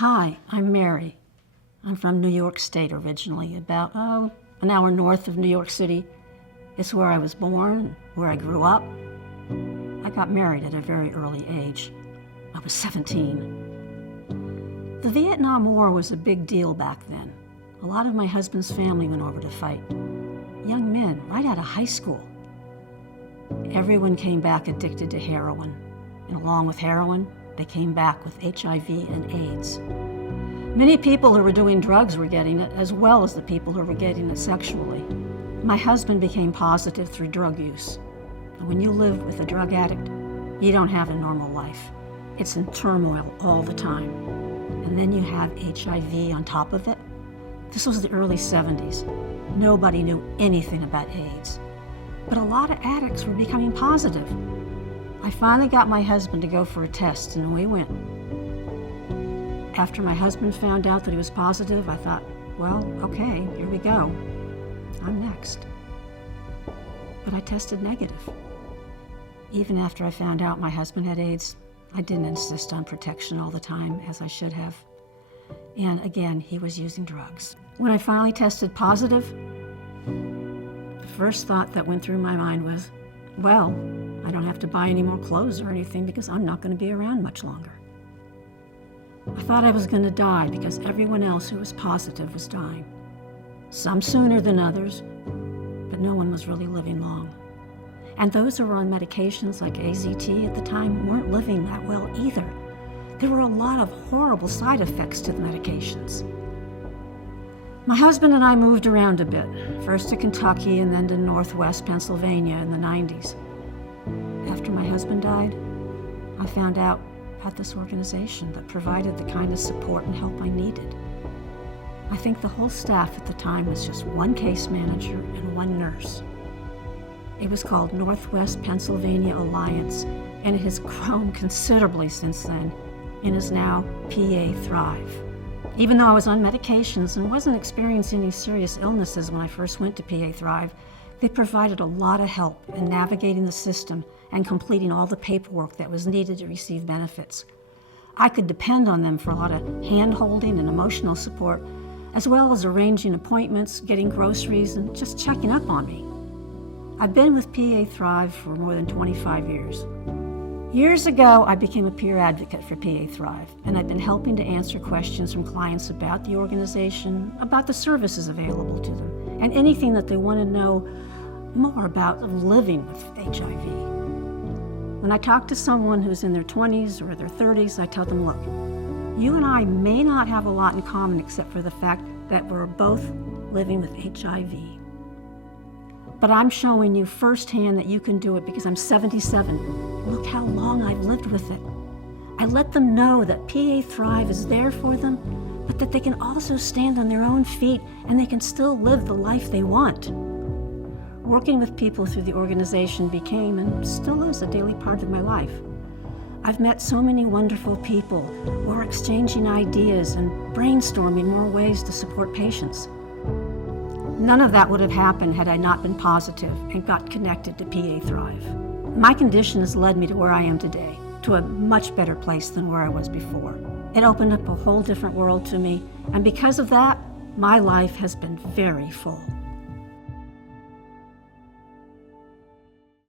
Hi, I'm Mary. I'm from New York State originally, about an hour north of New York City. It's where I was born, where I grew up. I got married at a very early age. I was 17. The Vietnam War was a big deal back then. A lot of my husband's family went over to fight. Young men, right out of high school. Everyone came back addicted to heroin. And along with heroin, they came back with HIV and AIDS. Many people who were doing drugs were getting it, as well as the people who were getting it sexually. My husband became positive through drug use. And when you live with a drug addict, you don't have a normal life. It's in turmoil all the time. And then you have HIV on top of it. This was the early 70s. Nobody knew anything about AIDS. But a lot of addicts were becoming positive. I finally got my husband to go for a test, and we went. After my husband found out that he was positive, I thought, well, okay, here we go. I'm next. But I tested negative. Even after I found out my husband had AIDS, I didn't insist on protection all the time, as I should have. And again, he was using drugs. When I finally tested positive, the first thought that went through my mind was, well, I don't have to buy any more clothes or anything because I'm not going to be around much longer. I thought I was going to die because everyone else who was positive was dying. Some sooner than others, but no one was really living long. And those who were on medications like AZT at the time weren't living that well either. There were a lot of horrible side effects to the medications. My husband and I moved around a bit, first to Kentucky and then to Northwest Pennsylvania in the 90s. After my husband died, I found out about this organization that provided the kind of support and help I needed. I think the whole staff at the time was just one case manager and one nurse. It was called Northwest Pennsylvania Alliance, and it has grown considerably since then and is now PA Thrive. Even though I was on medications and wasn't experiencing any serious illnesses when I first went to PA Thrive, they provided a lot of help in navigating the system and completing all the paperwork that was needed to receive benefits. I could depend on them for a lot of hand-holding and emotional support, as well as arranging appointments, getting groceries, and just checking up on me. I've been with PA Thrive for more than 25 years. Years ago, I became a peer advocate for PA Thrive, and I've been helping to answer questions from clients about the organization, about the services available to them, and anything that they want to know more about living with HIV. When I talk to someone who's in their 20s or their 30s, I tell them, look, you and I may not have a lot in common except for the fact that we're both living with HIV. But I'm showing you firsthand that you can do it because I'm 77. Look how long I've lived with it. I let them know that PA Thrive is there for them, but that they can also stand on their own feet and they can still live the life they want. Working with people through the organization became and still is a daily part of my life. I've met so many wonderful people who are exchanging ideas and brainstorming more ways to support patients. None of that would have happened had I not been positive and got connected to PA Thrive. My condition has led me to where I am today, to a much better place than where I was before. It opened up a whole different world to me, and because of that, my life has been very full.